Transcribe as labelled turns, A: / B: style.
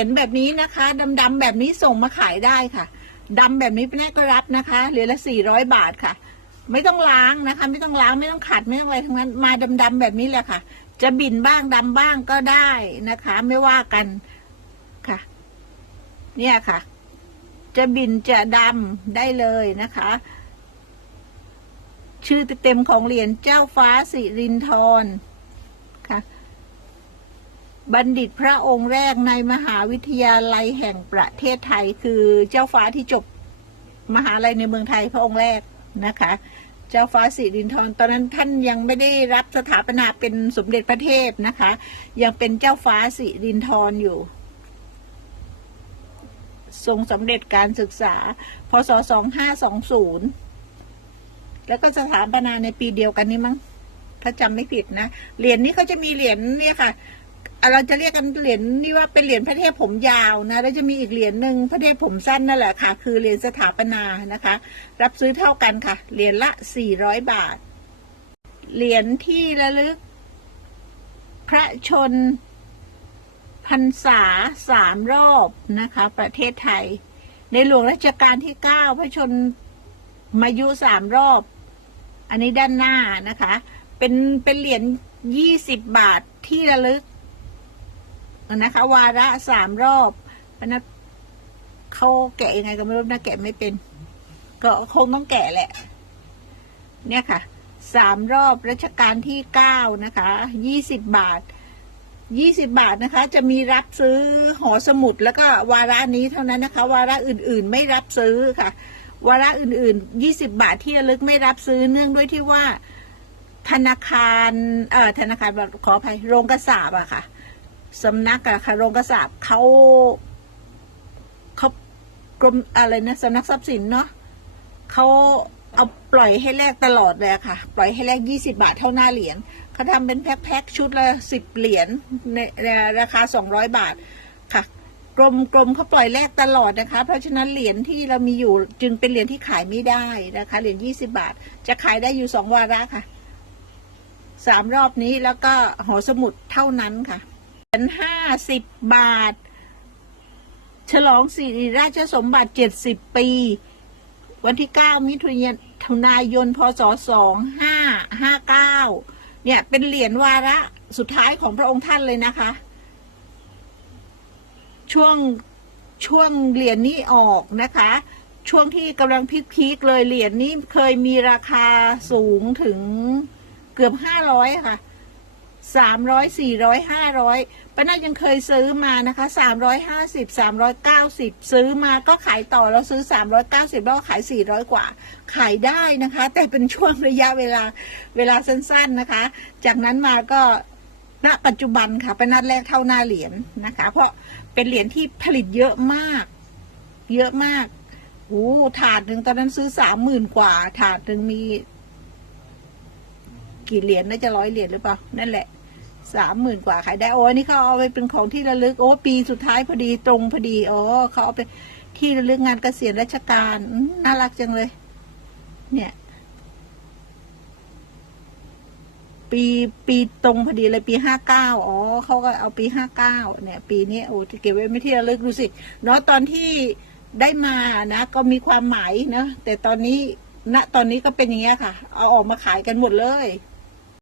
A: เห็นแบบนี้นะคะดำๆแบบนี้ส่งมาขายได้ค่ะดำแบบนี้แม่ก็รับนะคะเหรียญละสี่ร้อยบาทค่ะ ไม่ต้องล้างนะคะ ไม่ต้องล้างไม่ต้องขัดไม่ต้องอะไรทั้งนั้น มาดำๆแบบนี้แหละค่ะ จะบินบ้างดำบ้างก็ได้นะคะ ไม่ว่ากันค่ะ เนี่ยค่ะ จะบินจะดำได้เลยนะคะ ชื่อเต็มของเหรียญเจ้าฟ้าสิรินธรค่ะ บัณฑิตพระองค์แรกในมหาวิทยาลัยแห่งประเทศไทยคือเจ้าฟ้าที่จบมหาลัยในเมืองไทยพระองค์แรกนะคะ เจ้าฟ้าสิรินธรตอนนั้นท่านยังไม่ได้รับสถาปนาเป็นสมเด็จพระเทพนะคะ ยังเป็นเจ้าฟ้าสิรินธรอยู่ ทรงสำเร็จการศึกษา พศ 2520 แล้วก็สถาปนาในปีเดียวกันนี้มั้งถ้าจำไม่ผิดนะ เหรียญนี้เขาจะมีเหรียญเนี่ยค่ะ เราจะเรียกกันเหรียญนี่ว่าเป็นเหรียญพระเทพผมยาวนะแล้วจะมีอีกเหรียญหนึ่งพระเทพผมสั้นนั่นแหละค่ะ คือเหรียญสถาปนานะคะ รับซื้อเท่ากันค่ะ เหรียญละ 400 บาท เหรียญที่ระลึก พระชนพรรษาสามรอบนะคะ ประเทศไทย ในหลวงรัชกาลที่เก้าพระชนมายุสามรอบ อันนี้ด้านหน้านะคะ เป็นเป็นเหรียญยี่สิบบาทที่ระลึก นะคะ วาระสามรอบเพราะนั้นเขาแกะยังไงก็ไม่รู้นะแกะไม่เป็น ก็คงต้องแกะแหละ เนี่ยค่ะสามรอบรัชกาลที่เก้านะคะยี่สิบบาทยี่สิบบาทนะคะ จะมีรับซื้อหอสมุดแล้วก็วาระนี้เท่านั้นนะคะ วาระอื่นๆไม่รับซื้อค่ะ วาระอื่นๆ20บาทที่ระลึกไม่รับซื้อเนื่องด้วยที่ว่าธนาคารเอ่อธนาคารขออภัยโรงกระสาบอะค่ะ สำนักอะค่ะโรงกระสาบเขาเขากรมอะไรนะสำนักทรัพย์สินเนาะเขาเอาปล่อยให้แลกตลอดเลยค่ะ ปล่อยให้แลก20บาทเท่าหน้าเหรียญเขาทำเป็นแพ็คๆชุดละ10เหรียญในราคา200บาทค่ะ กรมกรมเขาปล่อยแลกตลอดนะคะ เพราะฉะนั้นเหรียญที่เรามีอยู่จึงเป็นเหรียญที่ขายไม่ได้นะคะ เหรียญยี่สิบาท จะขายได้อยู่สองวาระค่ะสามรอบนี้แล้วก็หอสมุดเท่านั้นค่ะ เหรียญห้าสิบบาท ฉลองสิริราชสมบัติเจ็ดสิบปี วันที่เก้ามิถุนายน พศสองห้าห้าเก้าเนี่ย เป็นเหรียญวาระสุดท้ายของพระองค์ท่านเลยนะคะ ช่วงช่วงเหรียญนี้ออกนะคะ ช่วงที่กำลังพีคๆเลยเหรียญนี้เคยมีราคาสูงถึงเกือบห้าร้อยค่ะ สามร้อยสี่ร้อยห้าร้อยป้านายังเคยซื้อมานะคะสามร้อยห้าสิบสามร้อยเก้าสิบซื้อมาก็ขายต่อแล้วซื้อสามร้อยเก้าสิบแล้วกขายสี่ร้อยกว่า ขายได้นะคะ แต่เป็นช่วงระยะเวลาเวลาสั้นๆนะคะ จากนั้นมาก็ณปัจจุบันค่ะเป็นนัดแรกเท่าหน้าเหรียญนะคะ เพราะเป็นเหรียญที่ผลิตเยอะมาก เยอะมากโอ้ถาดหนึ่งตอนนั้นซื้อสามหมื่นกว่า ถาดหนึ่งมี กี่เหรียญน่าจะร้อยเหรียญหรือเปล่า นั่นแหละสามหมื่นกว่าขายได้ โอ้ยนี่เขาเอาไปเป็นของที่ระลึก โอ้ ปีสุดท้ายพอดีตรงพอดี โอ้เขาเอาไปที่ระลึกงานเกษียณราชการน่ารักจังเลย เนี่ย ปีปีตรงพอดีเลยปีห้าเก้าอ๋อเขาก็เอาปีห้าเก้าเนี่ย ปีนี้โอ้เก็บไว้ไม่ที่ระลึกดูสิ เนาะตอนที่ได้มานะ ก็มีความหมายนะแต่ตอนนี้ณตอนนี้ก็เป็นอย่างเงี้ยค่ะ เอาออกมาขายกันหมดเลย